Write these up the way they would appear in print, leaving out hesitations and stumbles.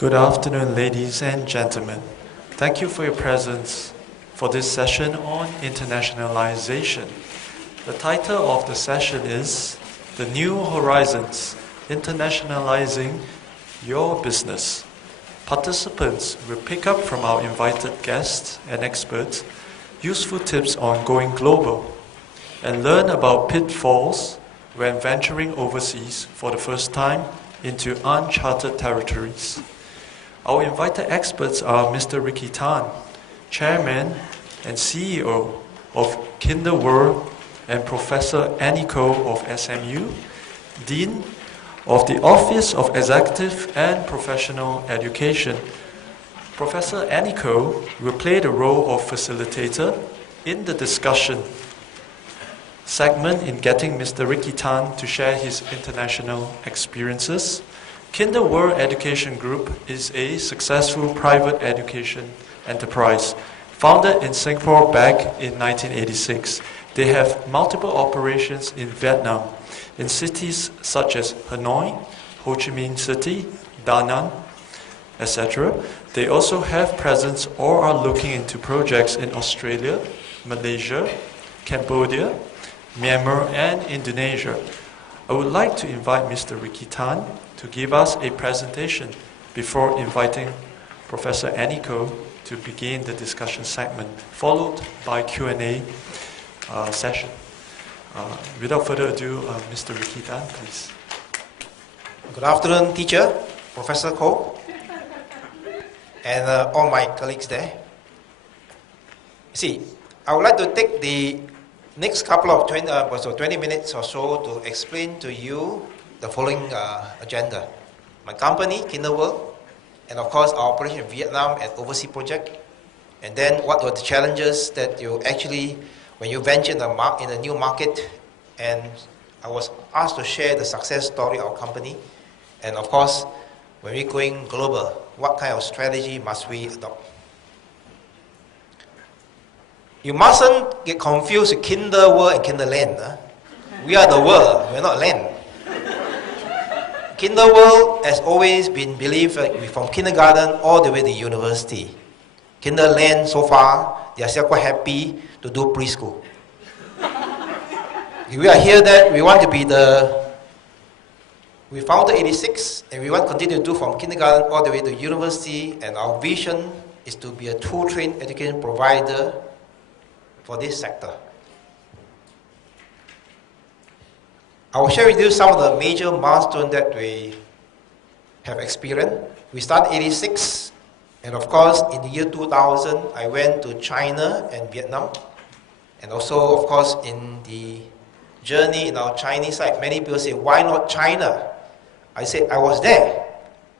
Good afternoon, ladies and gentlemen. Thank you for your presence for this session on internationalization. The title of the session is The New Horizons, Internationalizing Your Business. Participants will pick up from our invited guests and experts useful tips on going global and learn about pitfalls when venturing overseas for the first time into uncharted territories. Our invited experts are Mr. Ricky Tan, Chairman and CEO of Kinderworld, and Professor Annie Ko of SMU, Dean of the Office of Executive and Professional Education. Professor Annie Ko will play the role of facilitator in the discussion segment in getting Mr. Ricky Tan to share his international experiences. Kinderworld Education Group is a successful private education enterprise founded in Singapore back in 1986. They have multiple operations in Vietnam, in cities such as Hanoi, Ho Chi Minh City, Da Nang, etc. They also have presence or are looking into projects in Australia, Malaysia, Cambodia, Myanmar, and Indonesia. I would like to invite Mr. Ricky Tan to give us a presentation before inviting Professor Annie Ko to begin the discussion segment, followed by Q&A session. Without further ado, Mr. Ricky Tan, please. Good afternoon, teacher, Professor Ko, and all my colleagues there. See, I would like to take the next couple of 20 minutes or so to explain to you the following agenda. My company, Kinderworld, and of course our operation in Vietnam and overseas project, and then what were the challenges that you actually, when you venture in a new market, and I was asked to share the success story of our company, and of course, when we're going global, what kind of strategy must we adopt? You mustn't get confused with Kinderworld and Kinderland. We are the world, we're not land. Kinderworld has always been believed from kindergarten all the way to university. Kinderland, so far, they are still quite happy to do preschool. We are here that we want to be we founded 86, and we want to continue to do from kindergarten all the way to university, and our vision is to be a true trained education provider for this sector. I will share with you some of the major milestones that we have experienced. We started 86, and of course in the year 2000 I went to China and Vietnam, and also of course in the journey in our Chinese side, many people say, why not China? I said, I was there.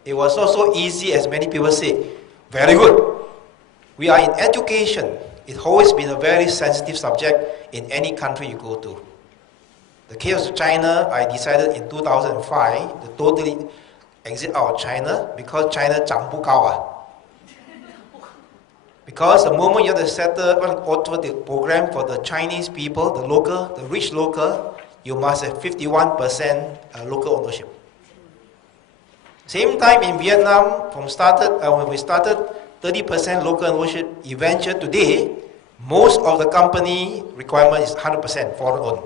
It was not so easy as many people say. Very good. We are in education. It's always been a very sensitive subject in any country you go to. The case of China, I decided in 2005 to totally exit out of China because China 涨不高啊. Because the moment you have to settle the program for the Chinese people, the rich local, you must have 51% local ownership. Same time in Vietnam, when we started 30% local ownership, eventually today, most of the company requirement is 100% foreign owned.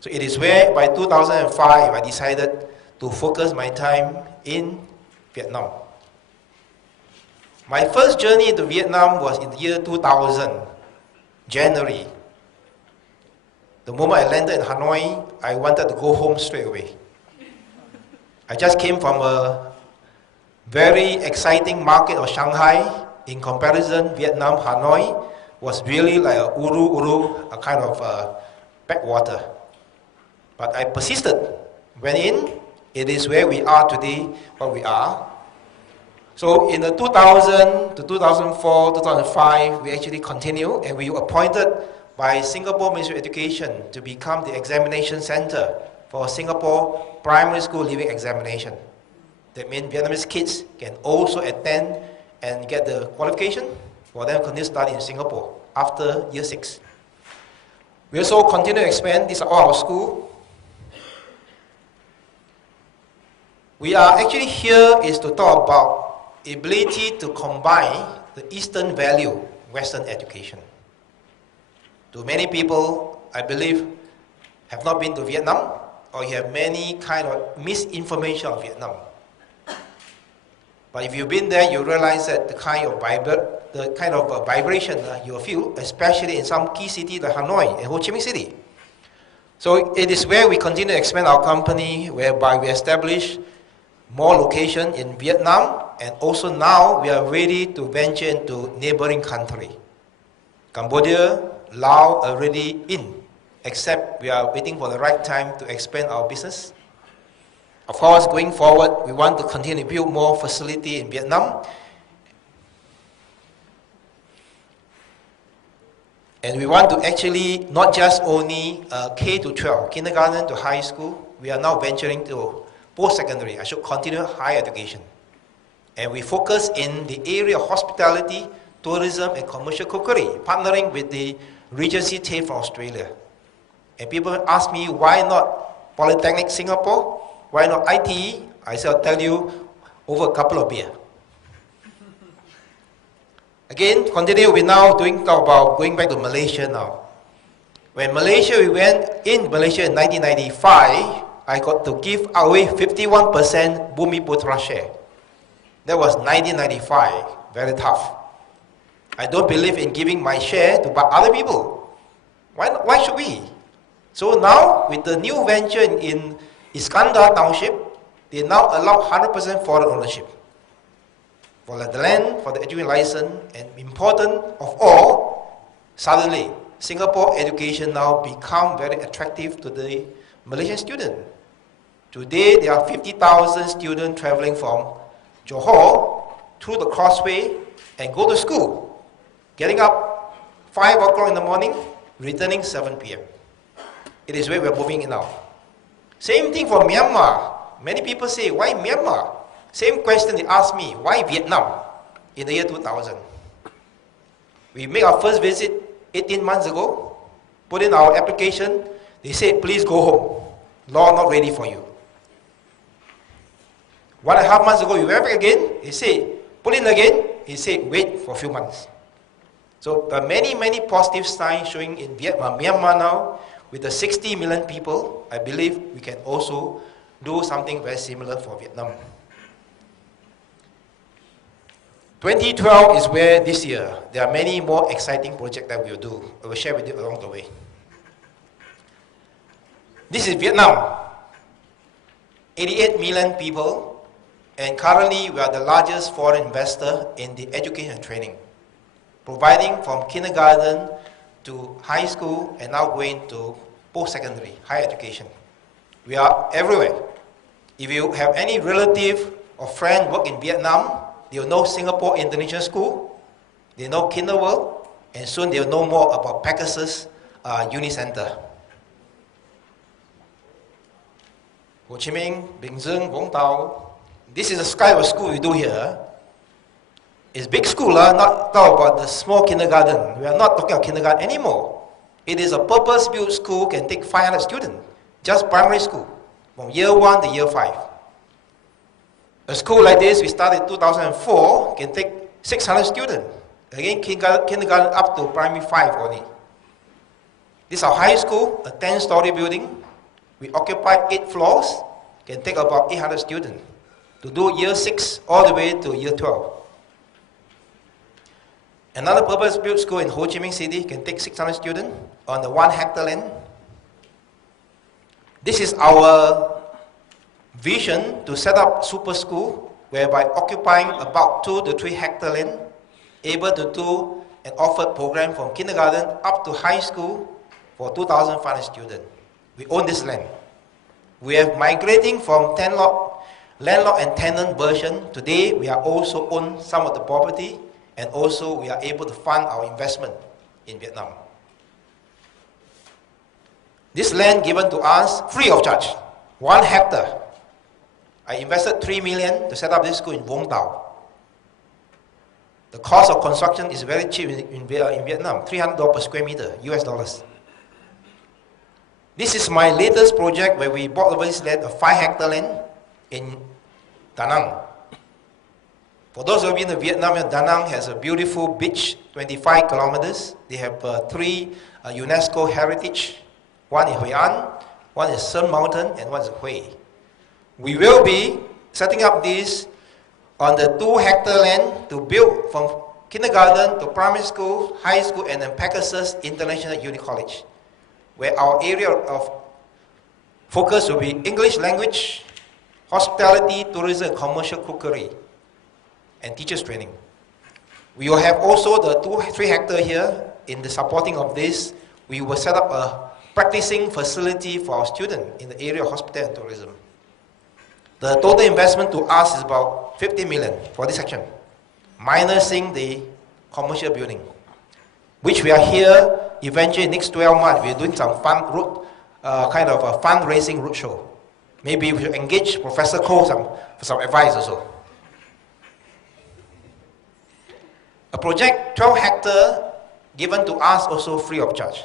So it is where by 2005 I decided to focus my time in Vietnam. My first journey to Vietnam was in the year 2000, January. The moment I landed in Hanoi, I wanted to go home straight away. I just came from a very exciting market of Shanghai. In comparison, Vietnam, Hanoi was really like a a kind of backwater. But I persisted, went in. It is where we are today, what we are. So in the 2000 to 2004, 2005, we actually continued, and we were appointed by Singapore Ministry of Education to become the examination center for Singapore primary school leaving examination. That means Vietnamese kids can also attend and get the qualification for them to continue study in Singapore after year 6. We also continue to expand. These are all our schools. We are actually here is to talk about ability to combine the Eastern value, Western education. To many people, I believe, have not been to Vietnam, or you have many kind of misinformation of Vietnam. But if you've been there, you realize that the kind of vibration you feel, especially in some key cities like Hanoi and Ho Chi Minh City. So it is where we continue to expand our company, whereby we establish more locations in Vietnam, and also now we are ready to venture into neighboring country. Cambodia, Laos already in, except we are waiting for the right time to expand our business. Of course, going forward, we want to continue to build more facility in Vietnam. And we want to actually not just only K to 12, kindergarten to high school. We are now venturing to post-secondary. I should continue higher education. And we focus in the area of hospitality, tourism, and commercial cookery, partnering with the Regency TAFE from Australia. And people ask me, why not Polytechnic Singapore? Why not ITE? I shall tell you over a couple of beers. Again, continue, we're now talk about going back to Malaysia now. When we went in Malaysia in 1995, I got to give away 51% Bumiputra share. That was 1995, very tough. I don't believe in giving my share to other people. Why should we? So now, with the new venture in Iskandar Township, they now allow 100% foreign ownership. For the land, for the education license, and important of all, suddenly, Singapore education now become very attractive to the Malaysian student. Today, there are 50,000 students traveling from Johor through the Causeway and go to school, getting up 5 o'clock in the morning, returning 7 p.m. It is where we are moving in now. Same thing for Myanmar. Many people say, why Myanmar? Same question they ask me, why Vietnam in the year 2000? We made our first visit 18 months ago, put in our application, they said, please go home. Law not ready for you. 1.5 months ago, we went back again, he said, put in again, he said, wait for a few months. So there are many, many positive signs showing in Vietnam, Myanmar now, with the 60 million people, I believe we can also do something very similar for Vietnam. 2012 is where this year, there are many more exciting projects that we will do. I will share with you along the way. This is Vietnam. 88 million people, and currently we are the largest foreign investor in the education and training, providing from kindergarten to high school and now going to post-secondary, higher education. We are everywhere. If you have any relative or friend work in Vietnam, they'll know Singapore International School, they know Kinderworld, and soon they'll know more about Pegasus Uni Center. Ho Chi Minh, Bình Dương, Vũng Tàu. This is the kind of school we do here. It's big school, not talk about the small kindergarten. We are not talking about kindergarten anymore. It is a purpose-built school, can take 500 students, just primary school, from year 1 to year 5. A school like this, we started in 2004, can take 600 students. Again, kindergarten up to primary 5 only. This is our high school, a 10-story building. We occupy 8 floors, can take about 800 students to do year 6 all the way to year 12. Another purpose-built school in Ho Chi Minh City can take 600 students on the 1 hectare land. This is our vision to set up super school, whereby occupying about 2 to 3 hectare land, able to do an offered program from kindergarten up to high school for 2,500 students. We own this land. We are migrating from landlord and tenant version. Today, we are also own some of the property, and also we are able to fund our investment in Vietnam. This land given to us free of charge, 1 hectare. I invested 3 million to set up this school in Vũng Tàu. The cost of construction is very cheap in Vietnam, $300 per square meter, US dollars. This is my latest project where we bought over this land, a 5 hectare land in Da Nang. For those of you in Vietnam, Da Nang has a beautiful beach, 25 kilometers. They have 3 UNESCO heritage. One is Hoi An, one is Sun Mountain, and one is Hue. We will be setting up this on the 2-hectare land to build from kindergarten to primary school, high school, and then Pegasus International Uni College, where our area of focus will be English language, hospitality, tourism, and commercial cookery, and teachers training. We will have also the 3 hectare here. In the supporting of this, we will set up a practicing facility for our students in the area of hospitality and tourism. The total investment to us is about 50 million for this section, minusing the commercial building, which we are here eventually next 12 months. We are doing some kind of a fundraising roadshow. Maybe we should engage Professor Koh for some advice also. A project 12 hectare given to us also free of charge.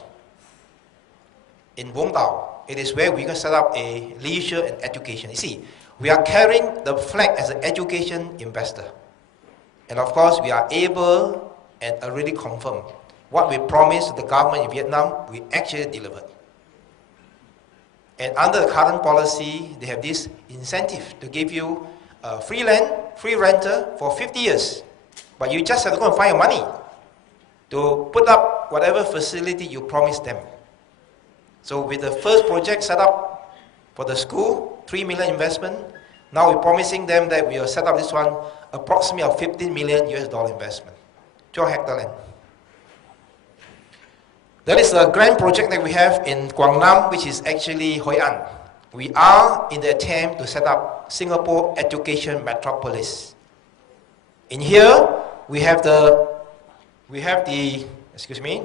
In Vũng Tàu, it is where we can set up a leisure and education. You see, we are carrying the flag as an education investor. And of course, we are able and already confirmed what we promised the government in Vietnam, we actually delivered. And under the current policy, they have this incentive to give you free land, free renter for 50 years. But you just have to go and find your money to put up whatever facility you promised them. So with the first project set up for the school, 3 million investment, now we're promising them that we will set up this one approximately of 15 million US dollar investment, 12 hectare land. That is a grand project that we have in Quang Nam, which is actually Hoi An. We are in the attempt to set up Singapore Education Metropolis. In here, we have the, excuse me.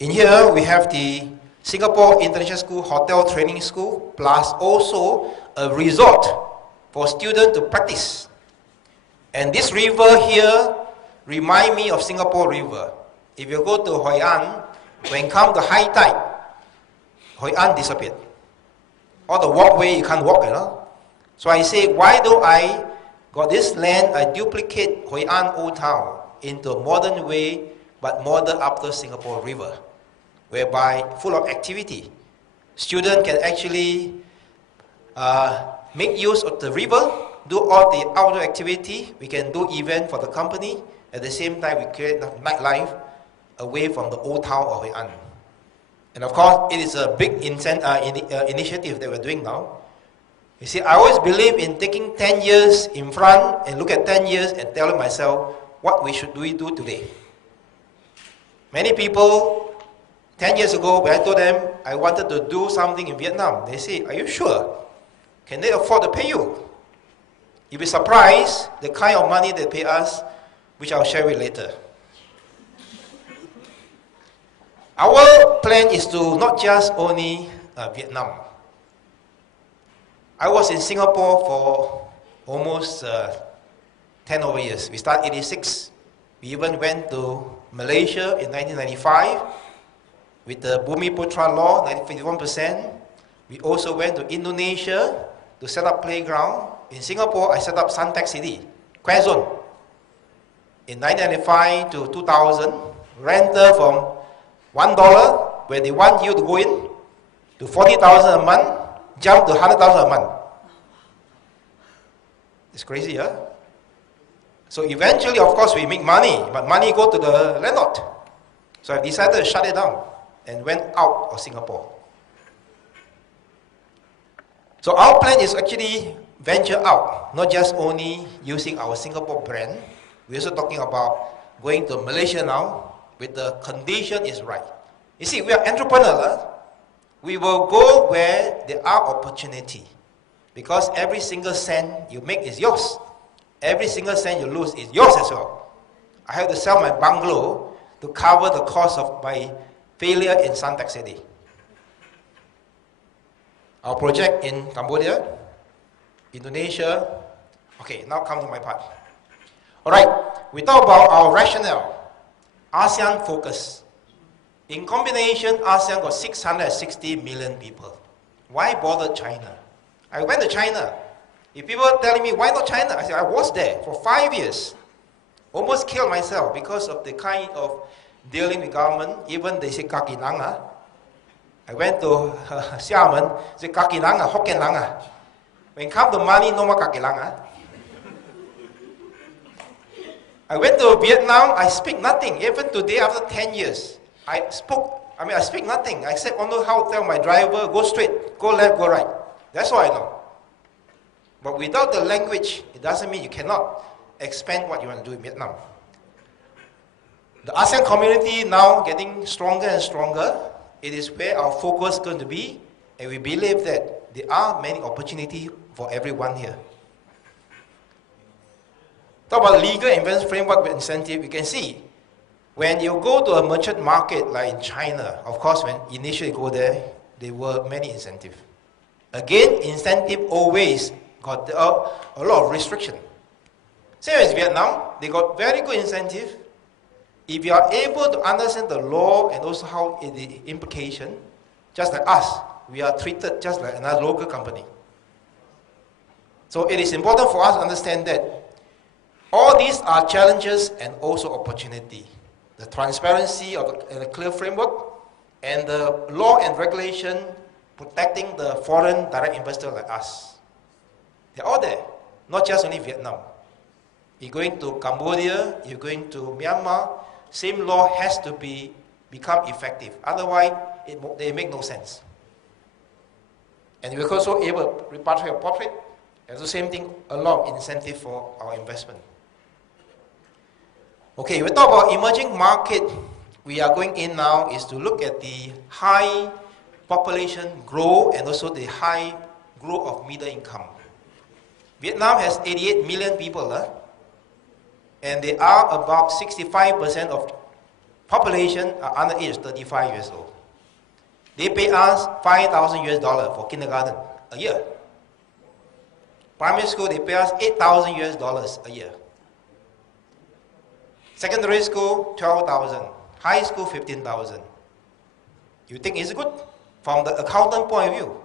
In here, we have the Singapore International School Hotel Training School, plus also a resort for students to practice. And this river here remind me of Singapore River. If you go to Hoi An, when come the high tide, Hoi An disappeared. All the walkway, you can't walk, you know. So I say, why do I got this land, I duplicate Hoi An Old Town into a modern way, but modern after Singapore River, whereby full of activity. Students can actually make use of the river, do all the outdoor activity. We can do event for the company. At the same time, we create nightlife away from the old town of Hoi An. And of course, it is a big initiative that we're doing now. You see, I always believe in taking 10 years in front and look at 10 years and telling myself, what should we do today? Many people, 10 years ago, when I told them I wanted to do something in Vietnam, they say, are you sure? Can they afford to pay you? You'll be surprised the kind of money they pay us, which I'll share with later. Our plan is to not just only Vietnam. I was in Singapore for almost 10 over years. We started 86. We even went to Malaysia in 1995 with the Bumiputra law, 51%. We also went to Indonesia to set up playground. In Singapore, I set up Suntec City, Quezon. In 1995 to 2000, rental from $1, where they want you to go in, to 40,000 a month, jump to 100,000 a month. It's crazy, huh? So eventually, of course, we make money, but money go to the landlord. So I decided to shut it down and went out of Singapore. So our plan is actually venture out, not just only using our Singapore brand. We're also talking about going to Malaysia now, with the condition is right. You see, we are entrepreneurs. We will go where there are opportunity, because every single cent you make is yours. Every single cent you lose is yours as well. I have to sell my bungalow to cover the cost of my failure in Suntec City. Our project in Cambodia, Indonesia. Okay, now come to my part. All right, we talk about our rationale. ASEAN focus. In combination, ASEAN got 660 million people. Why bother China? I went to China. If people are telling me, why not China? I said, I was there for 5 years. Almost killed myself because of the kind of dealing with government. Even they say kaki langa. I went to Xiamen, say kaki langa, Hokkien langa. When it comes to money, no more kaki langa. I went to Vietnam, I speak nothing. Even today, after 10 years, I speak nothing. I said, only how to tell my driver, go straight, go left, go right. That's all I know. But without the language, it doesn't mean you cannot expand what you want to do in Vietnam. The ASEAN community now getting stronger and stronger. It is where our focus is going to be, and we believe that there are many opportunities for everyone here. Talk about legal investment framework with incentive, you can see when you go to a merchant market like in China, of course, when initially go there were many incentives. Again, incentive always got a lot of restriction. Same as Vietnam, they got very good incentive. If you are able to understand the law and also how the implication, just like us, we are treated just like another local company. So it is important for us to understand that all these are challenges and also opportunity. The transparency of a clear framework and the law and regulation protecting the foreign direct investor like us. They're all there, not just only Vietnam. You're going to Cambodia, you're going to Myanmar, same law has to become effective. Otherwise, they make no sense. And we're also able to repatriate profit. It's the same thing, a lot of incentive for our investment. Okay, we talk about emerging market. We are going in now is to look at the high population growth and also the high growth of middle income. Vietnam has 88 million people, and they are about 65% of population are under age 35 years old. They pay us $5,000 for kindergarten a year. Primary school, they pay us $8,000 a year. Secondary school, 12,000. High school, 15,000. You think it's good? From the accountant point of view.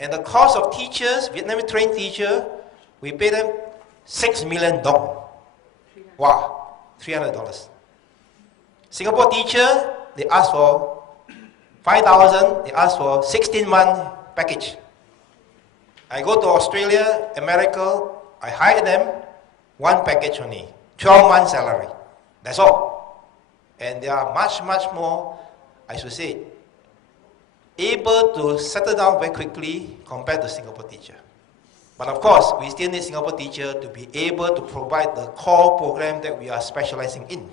And the cost of teachers, Vietnamese trained teacher, we pay them $6 million. Wow, $300. Singapore teacher, they ask for 5,000, they ask for 16-month package. I go to Australia, America, I hire them, one package only, 12-month salary. That's all. And they are much, much more, I should say, able to settle down very quickly compared to Singapore teacher. But of course, we still need Singapore teacher to be able to provide the core program that we are specializing in.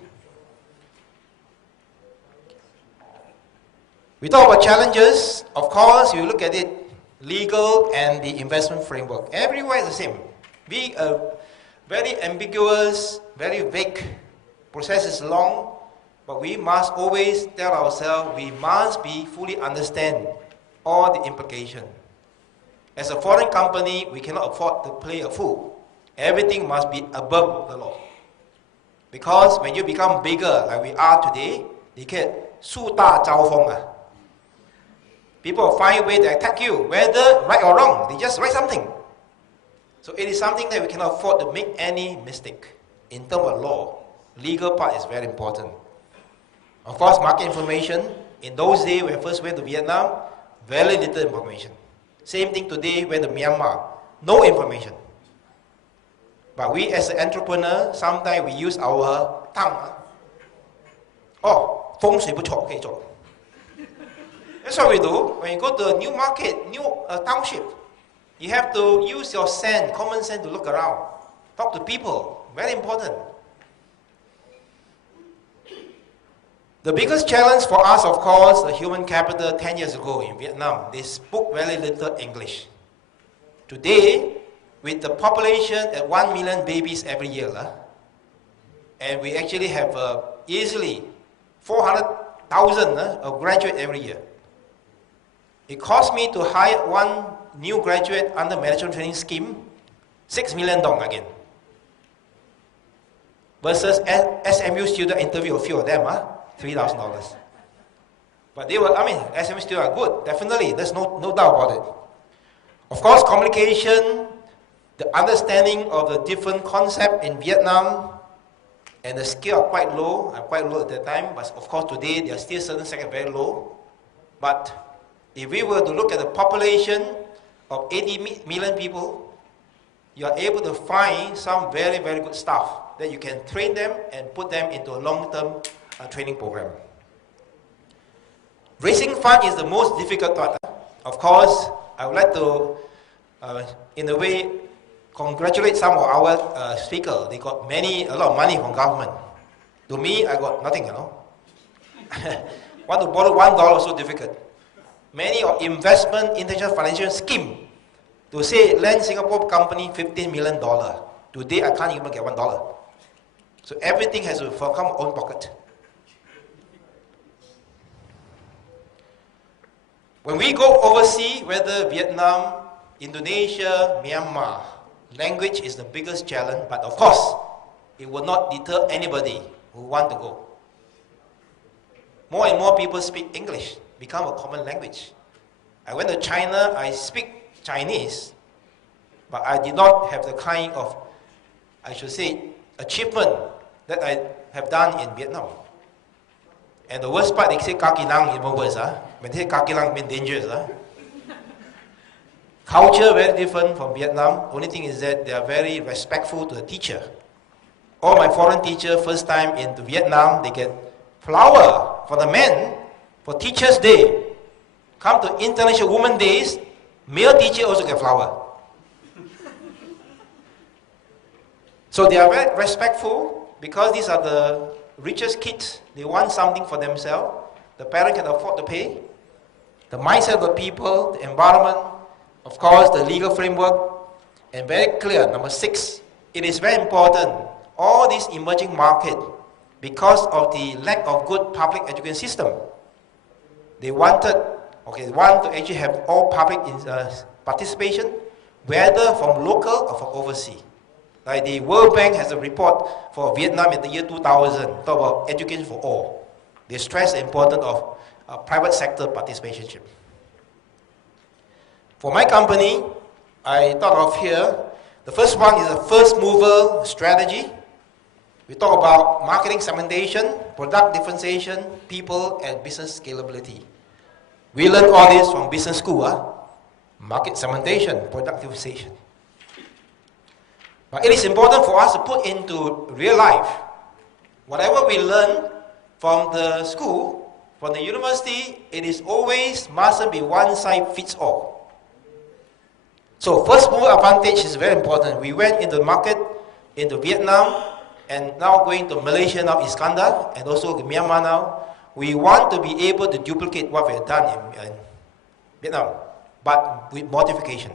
We talk about challenges. Of course, you look at it, legal and the investment framework. Everywhere is the same. Be a very ambiguous, very vague. Process is long, but we must always tell ourselves we must be fully understand all the implication. As a foreign company, we cannot afford to play a fool. Everything must be above the law. Because when you become bigger, like we are today, they can 树大招风. People find a way to attack you, whether right or wrong. They just write something. So it is something that we cannot afford to make any mistake. In terms of law, legal part is very important. Of course, market information. In those days, when I first went to Vietnam, very little information. Same thing today, when to Myanmar, no information. But we as an entrepreneur, sometimes we use our tongue. Oh, 风水不错，可以做. That's what we do. When you go to a new market, new township, you have to use your sense, common sense to look around. Talk to people, very important. The biggest challenge for us, of course, the human capital 10 years ago in Vietnam, they spoke very little English. Today, with the population at 1 million babies every year, and we actually have easily 400,000 of graduate every year. It cost me to hire one new graduate under management training scheme, $6 million again. Versus SMU student interview, a few of them, $3,000. But they were, SME still are good, definitely, there's no doubt about it. Of course, communication, the understanding of the different concept in Vietnam, and the skill are quite low at that time, but of course today there are still certain sectors very low. But if we were to look at the population of 80 million people, you are able to find some very, very good staff that you can train them and put them into a long-term training program. Raising funds is the most difficult part. Of course, I would like to, in a way, congratulate some of our speakers. They got a lot of money from government. To me, I got nothing, Want to borrow $1 is so difficult. Many of investment, international financial scheme, to say lend Singapore company $15 million. Today, I can't even get $1. So everything has to come from own pocket. When we go overseas, whether Vietnam, Indonesia, Myanmar, language is the biggest challenge, but of course, it will not deter anybody who want to go. More and more people speak English, become a common language. I went to China, I speak Chinese, but I did not have the kind of, I should say, achievement that I have done in Vietnam. And the worst part, they say kaki lang even worse. When they say kaki lang, means dangerous. Culture very different from Vietnam. Only thing is that they are very respectful to the teacher. All my foreign teachers, first time into Vietnam, they get flower for the men for Teachers' Day. Come to International Women's Days, male teacher also get flower. So they are very respectful because these are the richest kids. They want something for themselves. The parent can afford to pay. The mindset of the people, the environment, of course, the legal framework, and very clear. Number 6, it is very important. All these emerging markets, because of the lack of good public education system, they want to actually have all public participation, whether from local or from overseas. Like the World Bank has a report for Vietnam in the year 2000, talk about education for all. They stress the importance of private sector participation. For my company, I thought of here, the first one is a first mover strategy. We talk about marketing segmentation, product differentiation, people, and business scalability. We learned all this from business school, market segmentation, product differentiation. But it is important for us to put into real life. Whatever we learn from the school, from the university, it is always mustn't be one size fits all. So first mover advantage is very important. We went into the market, into Vietnam, and now going to Malaysia now, Iskandar, and also Myanmar now. We want to be able to duplicate what we have done in Vietnam, but with modification.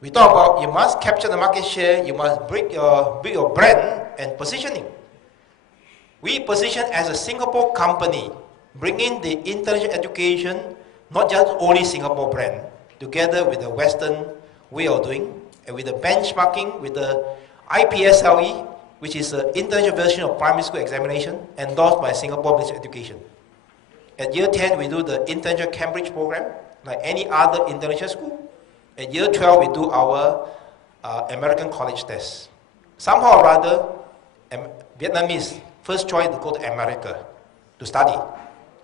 We talk about you must capture the market share, you must build your brand and positioning. We position as a Singapore company, bringing the international education, not just only Singapore brand, together with the Western way of doing, and with the benchmarking, with the IPSLE, which is the international version of primary school examination, endorsed by Singapore Ministry of Education. At year 10, we do the international Cambridge program, like any other international school. At year 12, we do our American college test. Somehow or other, Vietnamese first choice to go to America to study.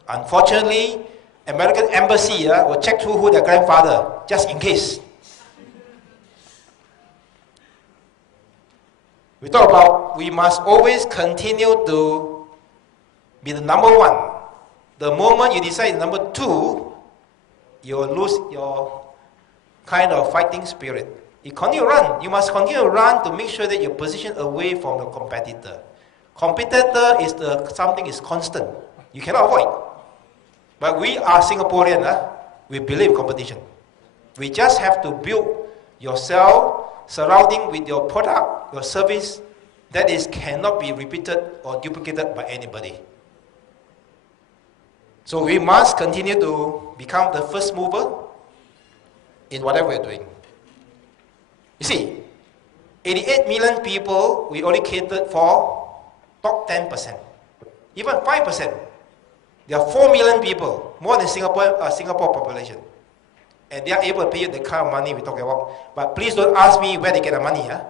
Unfortunately, American embassy will check through who their grandfather, just in case. We talk about we must always continue to be the number one. The moment you decide number 2, you will lose your kind of fighting spirit. You continue to run. You must continue to run to make sure that you're positioned away from the competitor. Competitor is something is constant. You cannot avoid. But we are Singaporean. We believe in competition. We just have to build yourself surrounding with your product, your service, that is cannot be repeated or duplicated by anybody. So we must continue to become the first mover in whatever we're doing. You see, 88 million people, we only catered for top 10%, even 5%. There are 4 million people, more than Singapore population. And they are able to pay you the kind of money we talk about. But please don't ask me where they get the money. Huh?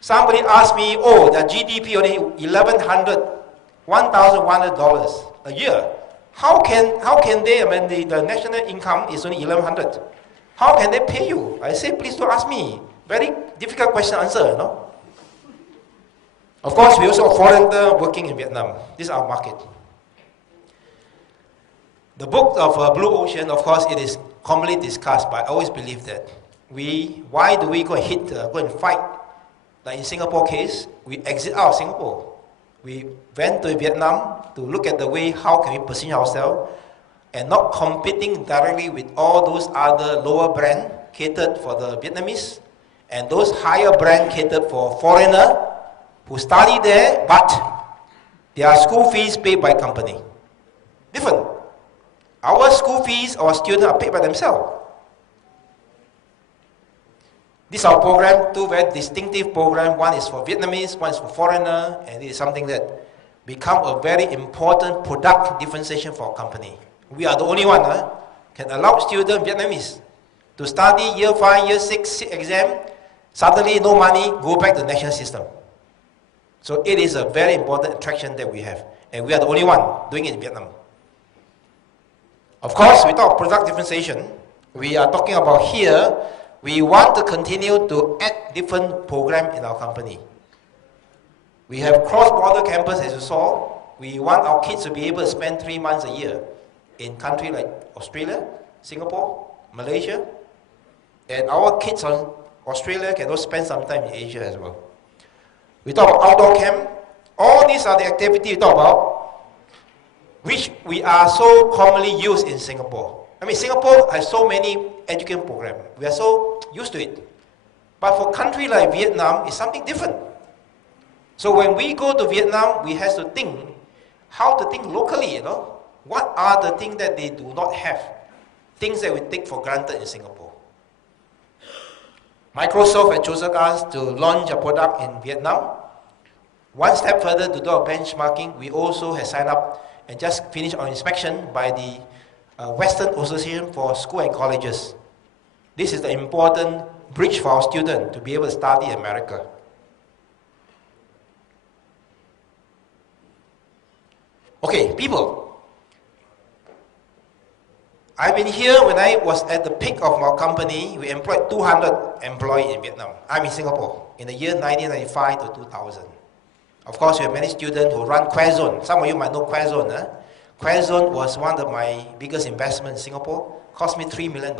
Somebody asked me, oh, their GDP only $1,100 a year. How can they, I mean, the national income is only 1,100. How can they pay you? I say, please don't ask me. Very difficult question to answer, no? Of course, we also have foreigners working in Vietnam. This is our market. The book of Blue Ocean, of course, it is commonly discussed, but I always believe that why do we go and fight? Like in Singapore case, we exit out of Singapore. We went to Vietnam to look at the way how can we position ourselves and not competing directly with all those other lower brand catered for the Vietnamese and those higher brand catered for foreigner who study there, but their school fees paid by company. Different. Our school fees, our students are paid by themselves. This is our program, 2 very distinctive programs. One is for Vietnamese, one is for foreigner, and it is something that become a very important product differentiation for our company. We are the only one can allow students Vietnamese to study year 5, year 6 exam, suddenly no money, go back to the national system. So it is a very important attraction that we have, and we are the only one doing it in Vietnam. Of course, we talk product differentiation. We are talking about here, we want to continue to add different programs in our company. We have cross-border campus, as you saw. We want our kids to be able to spend 3 months a year in countries like Australia, Singapore, Malaysia. And our kids on Australia can also spend some time in Asia as well. We talk about outdoor camp. All these are the activities we talk about, which we are so commonly used in Singapore. I mean, Singapore has so many education programs. We are so used to it. But for a country like Vietnam, it's something different. So when we go to Vietnam, we have to think how to think locally, you know. What are the things that they do not have? Things that we take for granted in Singapore. Microsoft has chosen us to launch a product in Vietnam. One step further to do our benchmarking, we also have signed up and just finished our inspection by the Western Association for School and Colleges. This is the important bridge for our students to be able to study in America. Okay, people. I've been here when I was at the peak of our company. We employed 200 employees in Vietnam. I'm in Singapore in the year 1995 to 2000. Of course, we have many students who run Quezon. Some of you might know Quezon. Quezon was one of my biggest investments in Singapore. Cost me $3 million.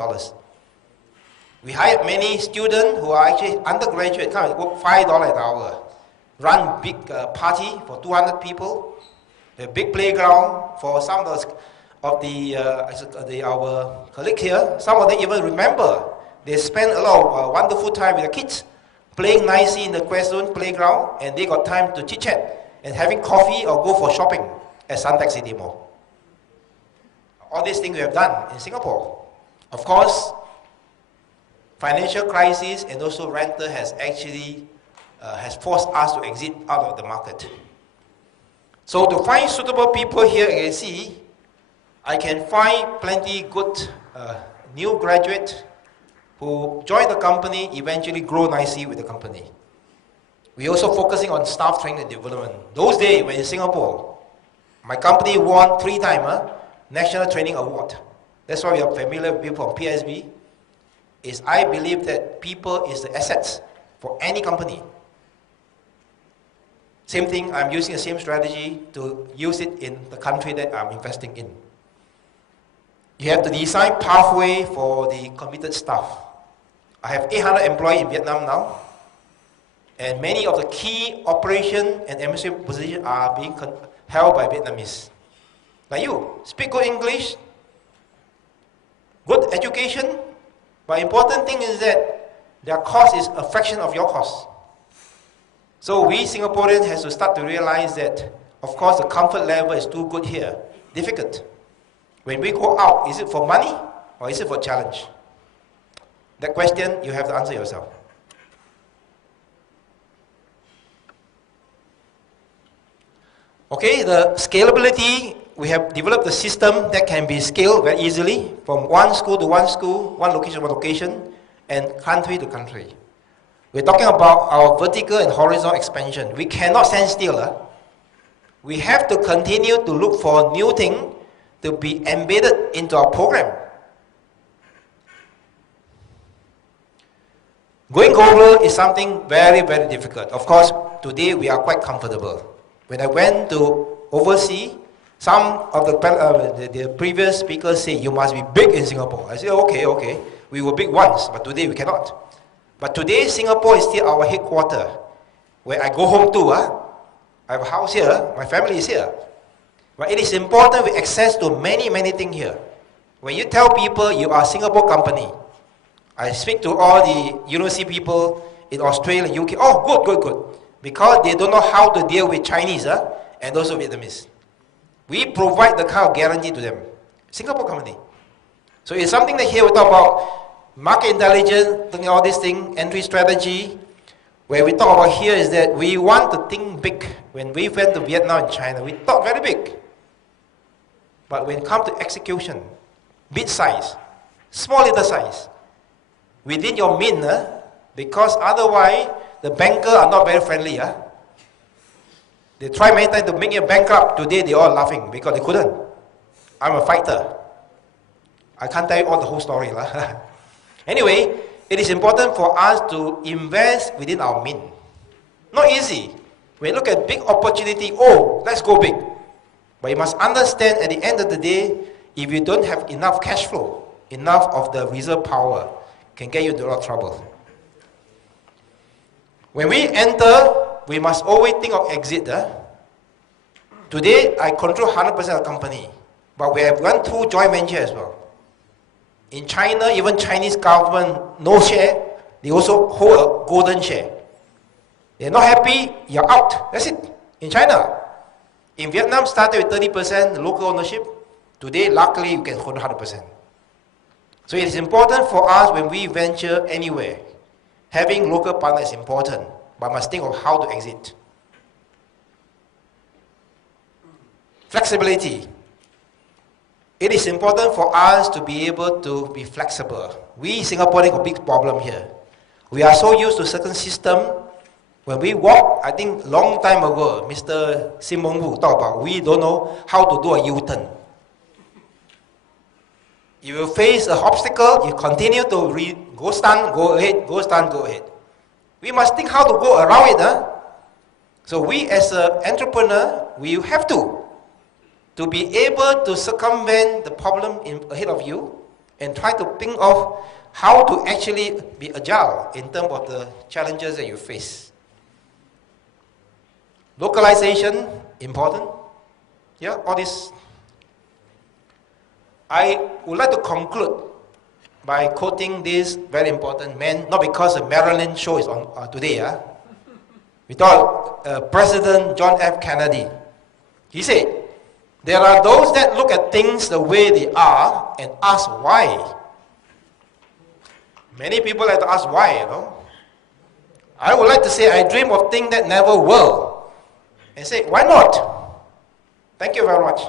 We hired many students who are actually undergraduate, kind of work $5 an hour. Run big party for 200 people. A big playground for some of our colleagues here. Some of them even remember. They spent a lot of wonderful time with the kids, playing nicely in the Quezon playground, and they got time to chit-chat and having coffee or go for shopping at Suntec City Mall. All these things we have done in Singapore. Of course, financial crisis and also rental has actually has forced us to exit out of the market. So to find suitable people here, you can see, I can find plenty good new graduates who join the company, eventually grow nicely with the company. We're also focusing on staff training and development. Those days when in Singapore, my company won 3 times National Training Award. That's why we are familiar with people from PSB. I believe that people is the assets for any company. Same thing, I'm using the same strategy to use it in the country that I'm investing in. You have to design pathway for the committed staff. I have 800 employees in Vietnam now, and many of the key operation and administrative positions are being held by Vietnamese. Like you, speak good English, good education, but important thing is that their cost is a fraction of your cost. So we Singaporeans have to start to realize that, of course, the comfort level is too good here. Difficult. When we go out, is it for money or is it for challenge? That question, you have to answer yourself. Okay, the scalability we have developed a system that can be scaled very easily from one school to one school, one location to one location, and country to country. We're talking about our vertical and horizontal expansion. We cannot stand still. We have to continue to look for new things to be embedded into our program. Going global is something very, very difficult. Of course, today we are quite comfortable. When I went to overseas, some of the previous speakers say, you must be big in Singapore. I say, okay. We were big once, but today we cannot. But today, Singapore is still our headquarters, where I go home to. I have a house here, my family is here. But it is important we access to many, many things here. When you tell people you are a Singapore company, I speak to all the university people in Australia, UK, oh, good. Because they don't know how to deal with Chinese and also Vietnamese. We provide the kind of guarantee to them. Singapore company. So it's something that here we talk about market intelligence, thinking all these things, entry strategy. Where we talk about here is that we want to think big. When we went to Vietnam and China, we thought very big. But when it comes to execution, big size, small little size, within your means, because otherwise the bankers are not very friendly. They try many times to make you bankrupt. Today they all laughing because they couldn't. I'm a fighter. I can't tell you all the whole story. Anyway, it is important for us to invest within our means. Not easy. When you look at big opportunity, let's go big. But you must understand at the end of the day, if you don't have enough cash flow, enough of the reserve power, can get you into a lot of trouble. When we enter, we must always think of exit. Today, I control 100% of the company, but we have gone through joint venture as well. In China, even Chinese government, no share, they also hold a golden share. They're not happy, you're out. That's it. In China. In Vietnam, started with 30% local ownership. Today, luckily, you can hold 100%. So it is important for us when we venture anywhere. Having local partners is important, but must think of how to exit. Flexibility. It is important for us to be able to be flexible. We Singaporeans have a big problem here. We are so used to certain system. When we walk, I think long time ago, Mr. Sim Mong Hu talked about we don't know how to do a U-turn. You will face an obstacle, you continue to go stand, go ahead, go stand, go ahead. We must think how to go around it. So we as an entrepreneur, we have to be able to circumvent the problem ahead of you and try to think of how to actually be agile in terms of the challenges that you face. Localization, important. Yeah, all this. I would like to conclude by quoting this very important man, not because the Maryland show is on today. We thought President John F. Kennedy. He said, there are those that look at things the way they are and ask why. Many people like to ask why, I would like to say I dream of things that never will. And say, why not? Thank you very much.